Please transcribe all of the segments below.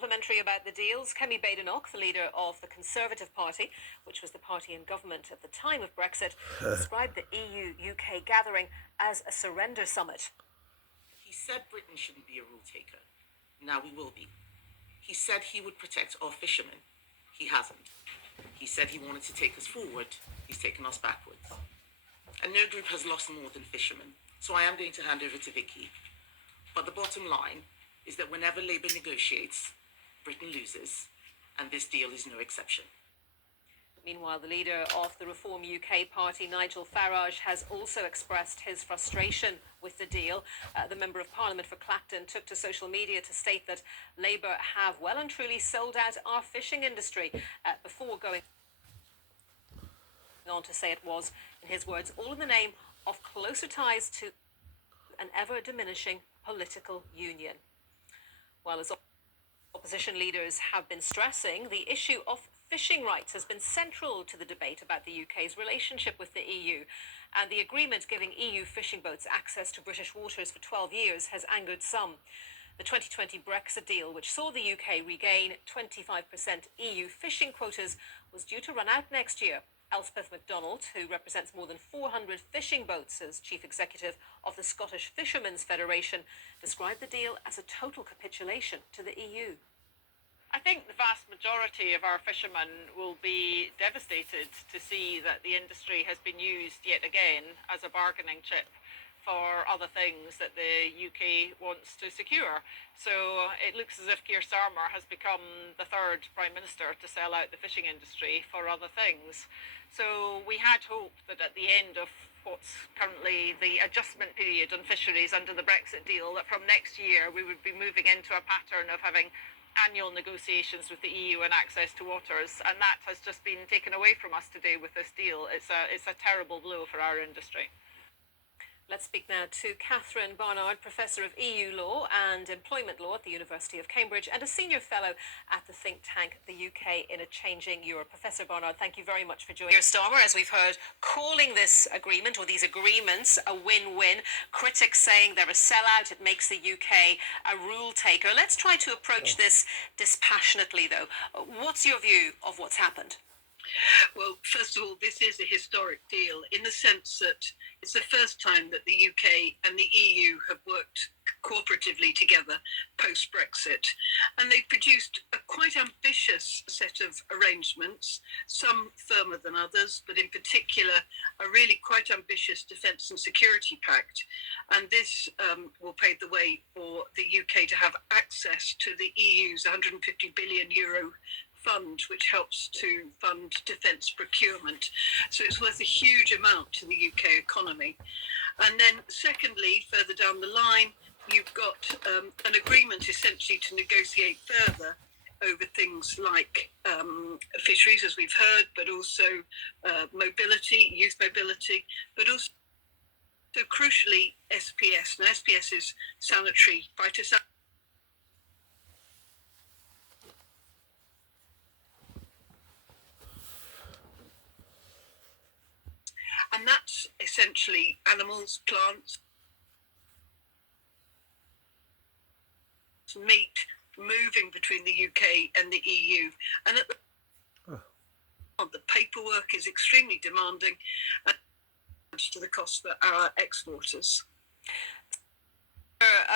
complimentary about the deals. Kemi Badenoch, the leader of the Conservative Party, which was the party in government at the time of Brexit, described the EU-UK gathering as a surrender summit. He said Britain shouldn't be a rule taker. Now we will be. He said he would protect our fishermen. He hasn't. He said he wanted to take us forward. He's taken us backwards. And no group has lost more than fishermen. So I am going to hand over to Vicky. But the bottom line is that whenever Labour negotiates, Britain loses, and this deal is no exception. Meanwhile, the leader of the Reform UK party, Nigel Farage, has also expressed his frustration with the deal. The Member of Parliament for Clacton took to social media to state that Labour have well and truly sold out our fishing industry before going on to say it was, in his words, all in the name of closer ties to an ever-diminishing political union. While as opposition leaders have been stressing, the issue of fishing rights has been central to the debate about the UK's relationship with the EU, and the agreement giving EU fishing boats access to British waters for 12 years has angered some. The 2020 Brexit deal, which saw the UK regain 25% EU fishing quotas, was due to run out next year. Elspeth MacDonald, who represents more than 400 fishing boats as chief executive of the Scottish Fishermen's Federation, described the deal as a total capitulation to the EU. I think the vast majority of our fishermen will be devastated to see that the industry has been used yet again as a bargaining chip for other things that the UK wants to secure. So it looks as if Keir Starmer has become the third Prime Minister to sell out the fishing industry for other things. So we had hoped that at the end of what's currently the adjustment period on fisheries under the Brexit deal, that from next year we would be moving into a pattern of having annual negotiations with the EU and access to waters, and that has just been taken away from us today with this deal. It's a terrible blow for our industry. Let's speak now to Catherine Barnard, Professor of EU Law and Employment Law at the University of Cambridge and a Senior Fellow at the think tank The UK in a Changing Europe. Professor Barnard, thank you very much for joining us. Keir Starmer, as we've heard, calling this agreement or these agreements a win-win. Critics saying they're a sellout, it makes the UK a rule taker. Let's try to approach this dispassionately, though. What's your view of what's happened? Well, first of all, this is a historic deal in the sense that it's the first time that the UK and the EU have worked cooperatively together post-Brexit. And they produced a quite ambitious set of arrangements, some firmer than others, but in particular a really quite ambitious defence and security pact. And this will pave the way for the UK to have access to the EU's €150 billion fund, which helps to fund defence procurement. So it's worth a huge amount to the UK economy. And then secondly, further down the line, you've got an agreement essentially to negotiate further over things like fisheries, as we've heard, but also mobility, youth mobility, but also crucially SPS. Now SPS is sanitary phytosanitary. And that's essentially animals, plants, meat moving between the UK and the EU. And at the paperwork is extremely demanding and adds to the cost for our exporters.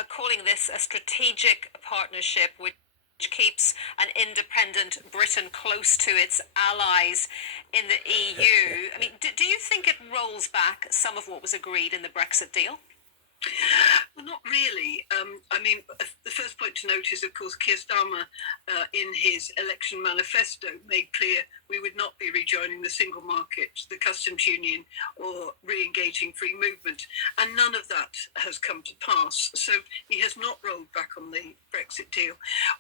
Calling this a strategic partnership which keeps an independent Britain close to its allies in the EU. I mean, do you think it rolls back some of what was agreed in the Brexit deal? Well, not really. I mean, the first point to note is, of course, Keir Starmer, in his election manifesto, made clear we would not be rejoining the single market, the customs union, or re-engaging free movement. And none of that has come to pass. So he has not rolled back on the Brexit deal.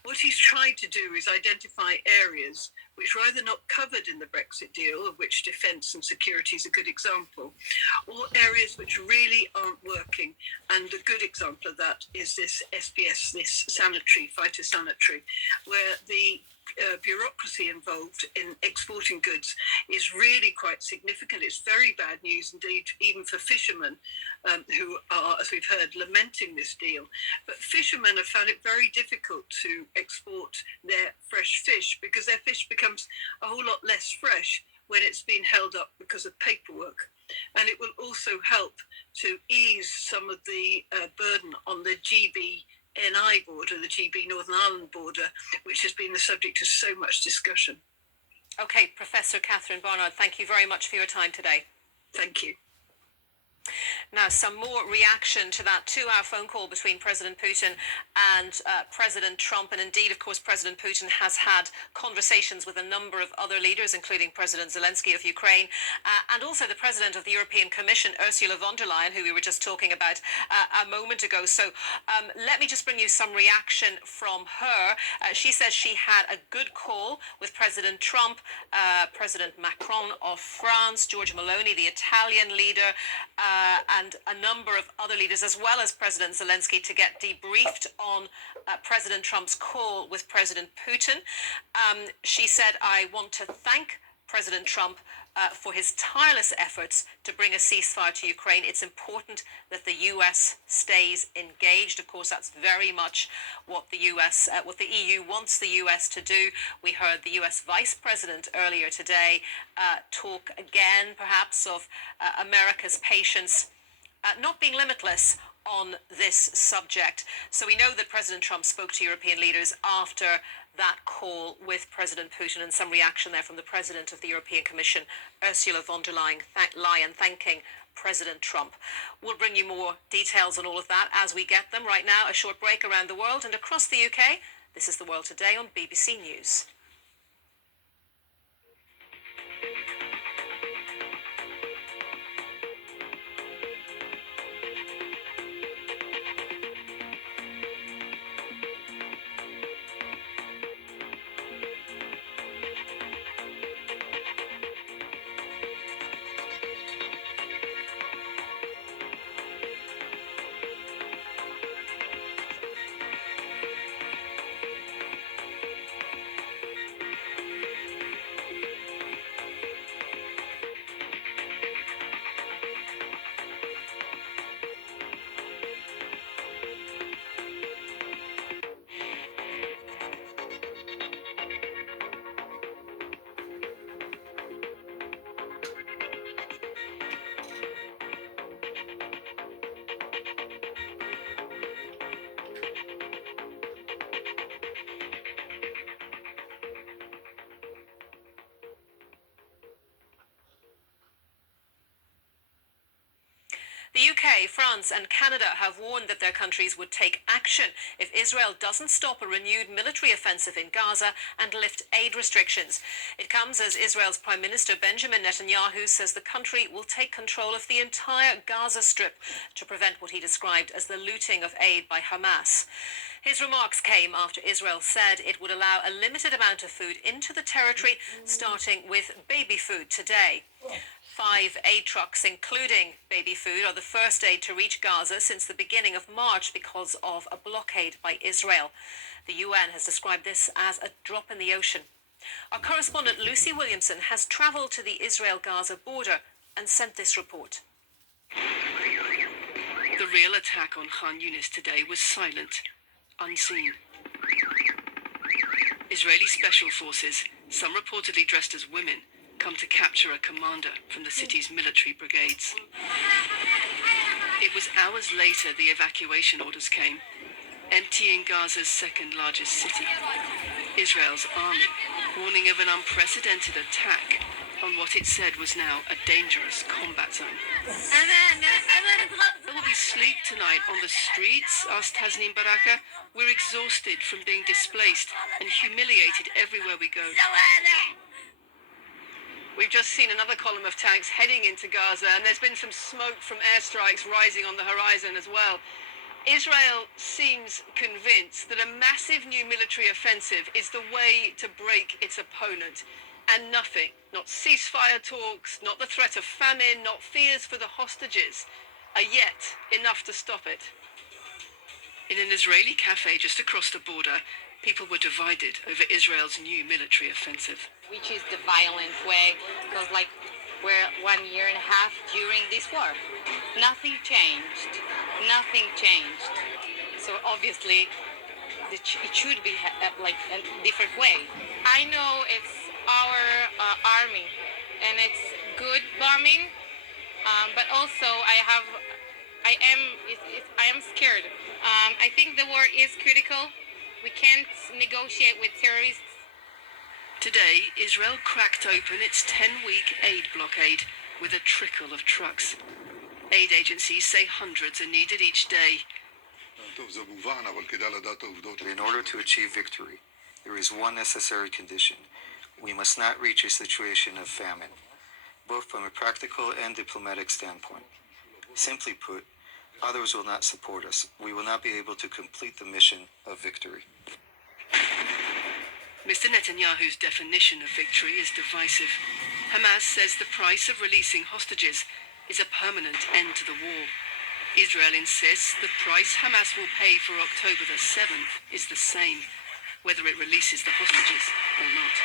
What he's tried to do is identify areas which are either not covered in the Brexit deal, of which defence and security is a good example, or areas which really aren't working. And a good example of that is this SPS, this sanitary, phytosanitary, where the bureaucracy involved in exporting goods is really quite significant. It's very bad news indeed, even for fishermen who are, as we've heard, lamenting this deal. But fishermen have found it very difficult to export their fresh fish because their fish becomes a whole lot less fresh when it's been held up because of paperwork. And it will also help to ease some of the burden on the GB-NI border, the GB Northern Ireland border, which has been the subject of so much discussion. Okay, Professor Catherine Barnard, thank you very much for your time today. Thank you. Now, some more reaction to that 2-hour phone call between President Putin and President Trump. And indeed, of course, President Putin has had conversations with a number of other leaders, including President Zelensky of Ukraine, and also the President of the European Commission, Ursula von der Leyen, who we were just talking about a moment ago. So let me just bring you some reaction from her. She says she had a good call with President Trump, President Macron of France, Giorgia Meloni, the Italian leader, and a number of other leaders, as well as President Zelensky, to get debriefed on President Trump's call with President Putin. She said, I want to thank President Trump for his tireless efforts to bring a ceasefire to Ukraine. It's important that the US stays engaged. Of course, that's very much what the EU wants the US to do. We heard the US Vice President earlier today talk again, perhaps, of America's patience not being limitless on this subject. So we know that President Trump spoke to European leaders after that call with President Putin, and some reaction there from the President of the European Commission, Ursula von der Leyen, thanking President Trump. We'll bring you more details on all of that as we get them. Right now, a short break around the world and across the UK. This is The World Today on BBC News. The UK, France and Canada have warned that their countries would take action if Israel doesn't stop a renewed military offensive in Gaza and lift aid restrictions. It comes as Israel's Prime Minister Benjamin Netanyahu says the country will take control of the entire Gaza Strip to prevent what he described as the looting of aid by Hamas. His remarks came after Israel said it would allow a limited amount of food into the territory, starting with baby food today. 5 aid trucks, including baby food, are the first aid to reach Gaza since the beginning of March because of a blockade by Israel. The UN has described this as a drop in the ocean. Our correspondent Lucy Williamson has travelled to the Israel-Gaza border and sent this report. The real attack on Khan Yunis today was silent, unseen. Israeli special forces, some reportedly dressed as women, come to capture a commander from the city's military brigades. It was hours later the evacuation orders came, emptying Gaza's second largest city. Israel's army warning of an unprecedented attack on what it said was now a dangerous combat zone. Will we sleep tonight on the streets? Asked Tasneem Baraka. We're exhausted from being displaced and humiliated everywhere we go. We've just seen another column of tanks heading into Gaza, and there's been some smoke from airstrikes rising on the horizon as well. Israel seems convinced that a massive new military offensive is the way to break its opponent. And nothing, not ceasefire talks, not the threat of famine, not fears for the hostages, are yet enough to stop it. In an Israeli cafe just across the border, People were divided over Israel's new military offensive. Which is the violent way, because like we're 1.5 years during this war. Nothing changed. Nothing changed. So obviously it should be like a different way. I know it's our army and it's good bombing, but also I am scared. I think the war is critical. We can't negotiate with terrorists. Today, Israel cracked open its 10-week aid blockade with a trickle of trucks. Aid agencies say hundreds are needed each day. In order to achieve victory, there is one necessary condition. We must not reach a situation of famine, both from a practical and diplomatic standpoint. Simply put, others will not support us. We will not be able to complete the mission of victory. Mr. Netanyahu's definition of victory is divisive. Hamas says the price of releasing hostages is a permanent end to the war. Israel insists the price Hamas will pay for October the 7th is the same, whether it releases the hostages or not.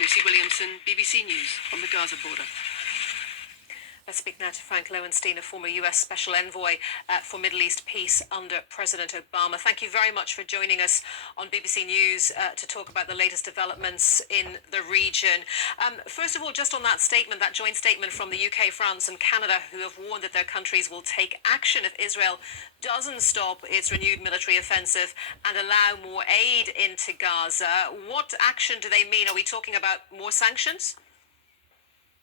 Lucy Williamson, BBC News, on the Gaza border. Let's speak now to Frank Lowenstein, a former US Special Envoy for Middle East Peace under President Obama. Thank you very much for joining us on BBC News to talk about the latest developments in the region. First of all, just on that statement, that joint statement from the UK, France and Canada, who have warned that their countries will take action if Israel doesn't stop its renewed military offensive and allow more aid into Gaza. What action do they mean? Are we talking about more sanctions?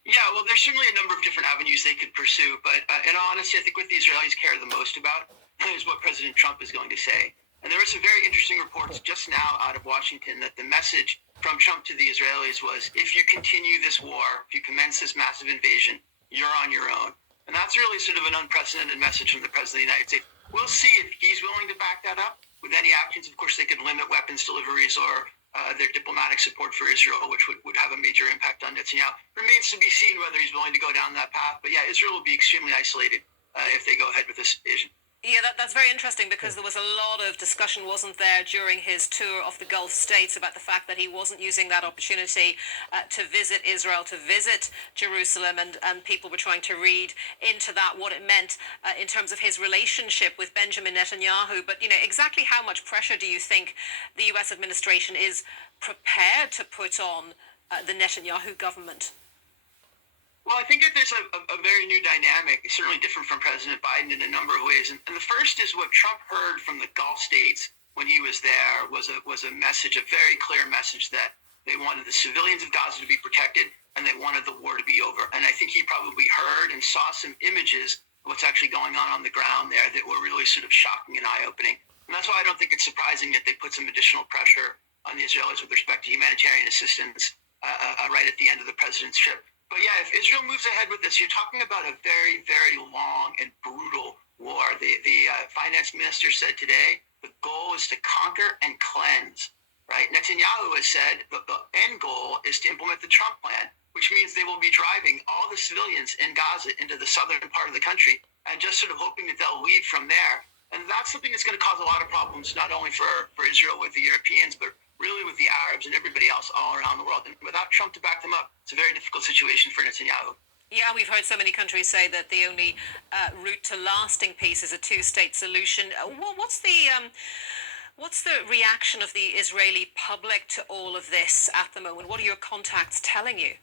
Yeah, well, there's certainly a number of different avenues they could pursue, but in all honesty, I think what the Israelis care the most about is what President Trump is going to say. And there were some very interesting reports just now out of Washington that the message from Trump to the Israelis was, if you continue this war, if you commence this massive invasion, you're on your own. And that's really sort of an unprecedented message from the President of the United States. We'll see if he's willing to back that up with any actions. Of course, they could limit weapons deliveries or their diplomatic support for Israel, which would have a major impact on Netanyahu. Remains to be seen whether he's willing to go down that path. But yeah, Israel will be extremely isolated if they go ahead with this invasion. Yeah, that's very interesting because there was a lot of discussion, wasn't there, during his tour of the Gulf states about the fact that he wasn't using that opportunity to visit Israel, to visit Jerusalem, and people were trying to read into that what it meant in terms of his relationship with Benjamin Netanyahu. But, you know, exactly how much pressure do you think the US administration is prepared to put on the Netanyahu government? Well, I think that there's a very new dynamic, certainly different from President Biden in a number of ways. And the first is what Trump heard from the Gulf states when he was there was a message, a very clear message that they wanted the civilians of Gaza to be protected and they wanted the war to be over. And I think he probably heard and saw some images of what's actually going on the ground there that were really sort of shocking and eye-opening. And that's why I don't think it's surprising that they put some additional pressure on the Israelis with respect to humanitarian assistance right at the end of the president's trip. But yeah, if Israel moves ahead with this, you're talking about a very, very long and brutal war. The finance minister said today, the goal is to conquer and cleanse, right? Netanyahu has said the end goal is to implement the Trump plan, which means they will be driving all the civilians in Gaza into the southern part of the country and just sort of hoping that they'll leave from there. And that's something that's going to cause a lot of problems, not only for Israel with the Europeans, but really with the Arabs and everybody else all around the world. And without Trump to back them up, it's a very difficult situation for Netanyahu. Yeah, we've heard so many countries say that the only route to lasting peace is a two-state solution. What's the reaction of the Israeli public to all of this at the moment? What are your contacts telling you?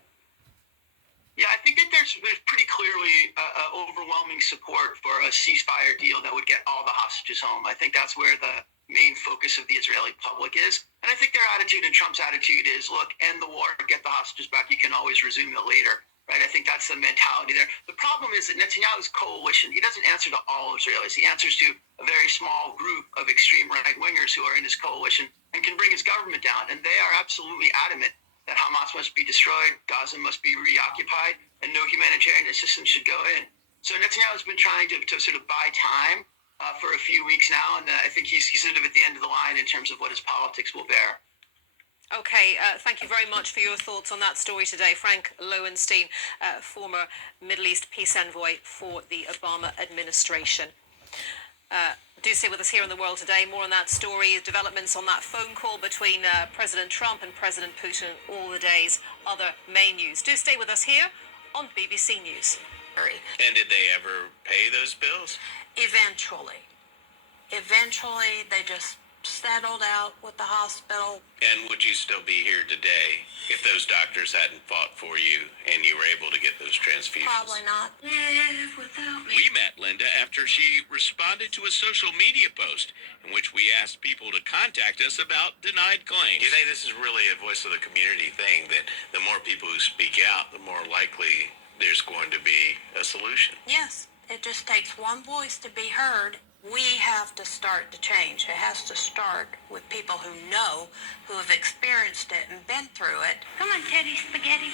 Yeah, I think that there's pretty clearly overwhelming support for a ceasefire deal that would get all the hostages home. I think that's where the main focus of the Israeli public is. And I think their attitude and Trump's attitude is, look, end the war, get the hostages back. You can always resume it later, right? I think that's the mentality there. The problem is that Netanyahu's coalition, he doesn't answer to all Israelis. He answers to a very small group of extreme right-wingers who are in his coalition and can bring his government down. And they are absolutely adamant that Hamas must be destroyed, Gaza must be reoccupied, and no humanitarian assistance should go in. So Netanyahu's been trying to sort of buy time for a few weeks now, and I think he's sort of at the end of the line in terms of what his politics will bear. Okay, thank you very much for your thoughts on that story today. Frank Lowenstein, former Middle East peace envoy for the Obama administration. Do stay with us here in the world today. More on that story, developments on that phone call between President Trump and President Putin, all the day's other main news. Do stay with us here on BBC News. And did they ever pay those bills? Eventually, they just settled out with the hospital. And would you still be here today if those doctors hadn't fought for you and you were able to get those transfusions? Probably not. Live without me. We met Linda after she responded to a social media post in which we asked people to contact us about denied claims. Do you think this is really a voice of the community thing, that the more people who speak out, the more likely there's going to be a solution? Yes, it just takes one voice to be heard. We have to start to change. It has to start with people who know, who have experienced it and been through it. Come on, Teddy Spaghetti.